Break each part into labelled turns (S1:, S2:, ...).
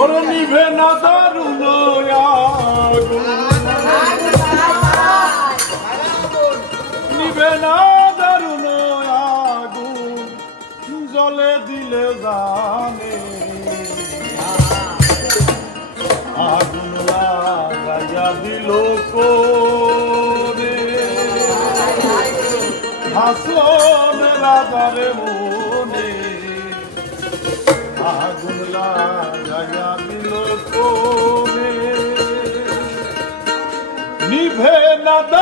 S1: ওরে নিভে না দারুণ নিভে না দারুণ আগুন জলে দিলে জানে। আগুন লাগাইয়া দিল কোরে। হাসল রাজারে নিভে না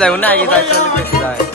S1: যায় না
S2: আগে যায় তাহলে বেশি যায়